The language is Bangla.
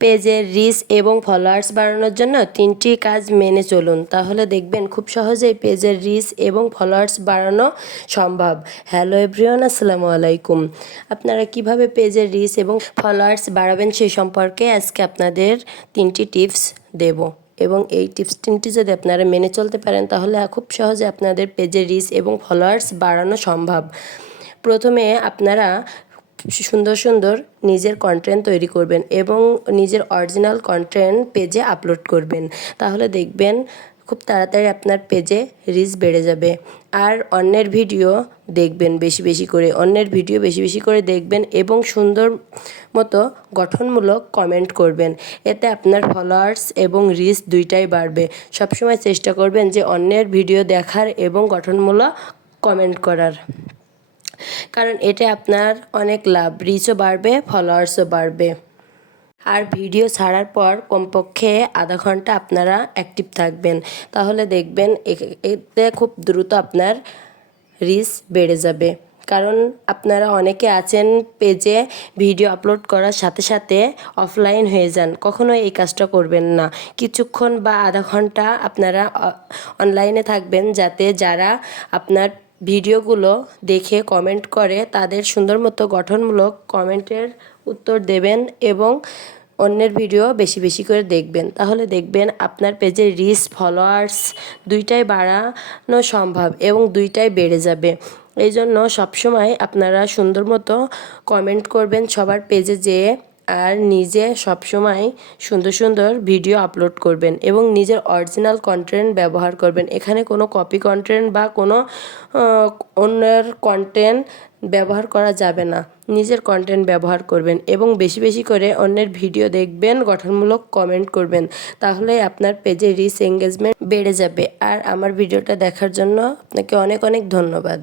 পেজের রিচ এবং ফলোয়ার্স বাড়ানোর জন্য তিনটি কাজ মেনে চলুন। তাহলে দেখবেন খুব সহজেই পেজের রিচ এবং ফলোয়ার্স বাড়ানো সম্ভব। হ্যালো এভরিওয়ান, আসসালামু আলাইকুম। আপনারা কীভাবে পেজের রিচ এবং ফলোয়ার্স বাড়াবেন সেই সম্পর্কে আজকে আপনাদের তিনটি টিপস দেব। এবং এই টিপস তিনটি যদি আপনারা মেনে চলতে পারেন, তাহলে খুব সহজে আপনাদের পেজের রিচ এবং ফলোয়ার্স বাড়ানো সম্ভব। প্রথমে আপনারা সুন্দর সুন্দর নিজের কন্টেন্ট তৈরি করবেন এবং নিজের অরিজিনাল কন্টেন্ট পেজে আপলোড করবেন। তাহলে দেখবেন খুব তাড়াতাড়ি আপনার পেজে রিচ বেড়ে যাবে। আর অন্যের ভিডিও দেখবেন বেশি বেশি করে, অন্যের ভিডিও বেশি বেশি করে দেখবেন এবং সুন্দর মতো গঠনমূলক কমেন্ট করবেন। এতে আপনার ফলোয়ার্স এবং রিচ দুইটাই বাড়বে। সবসময় চেষ্টা করবেন যে অন্যের ভিডিও দেখার এবং গঠনমূলক কমেন্ট করার। কারণ এতে আপনার অনেক লাভ রিচও বাড়বে ফলোয়ার্সও বাড়বে। আর ভিডিও ছাড়ার পর কমপক্ষে আধা ঘণ্টা আপনারা অ্যাক্টিভ থাকবেন। তাহলে দেখবেন এতে খুব দ্রুত আপনার রিচ বেড়ে যাবে। কারণ আপনারা অনেকে আছেন পেজে ভিডিও আপলোড করার সাথে সাথে অফলাইন হয়ে যান। কখনো এই কাজটা করবেন না। কিছুক্ষণ বা আধা ঘণ্টা আপনারা অনলাইনে থাকবেন যাতে যারা আপনার ভিডিওগুলো দেখে কমেন্ট করে, তাদের সুন্দর মতো গঠনমূলক কমেন্টের উত্তর দেবেন এবং অন্যের ভিডিও বেশি বেশি করে দেখবেন। তাহলে দেখবেন আপনার পেজের রিচ ফলোয়ার্স দুইটাই বাড়ানো সম্ভব এবং দুইটাই বেড়ে যাবে। এই জন্য সবসময় আপনারা সুন্দর মতো কমেন্ট করবেন, সবার পেজে যেয়ে আর নিজে সবসময় সুন্দর সুন্দর ভিডিও আপলোড করবেন এবং নিজের অরিজিনাল কন্টেন্ট ব্যবহার করবেন। এখানে কোনো কপি কন্টেন্ট বা কোনো অন্যের কন্টেন্ট ব্যবহার করা যাবে না। নিজের কন্টেন্ট ব্যবহার করবেন এবং বেশি বেশি করে অন্যের ভিডিও দেখবেন, গঠনমূলক কমেন্ট করবেন। তাহলে আপনার পেজে রিচ এঙ্গেজমেন্ট বেড়ে যাবে। আর আমার ভিডিওটা দেখার জন্য আপনাকে অনেক অনেক ধন্যবাদ।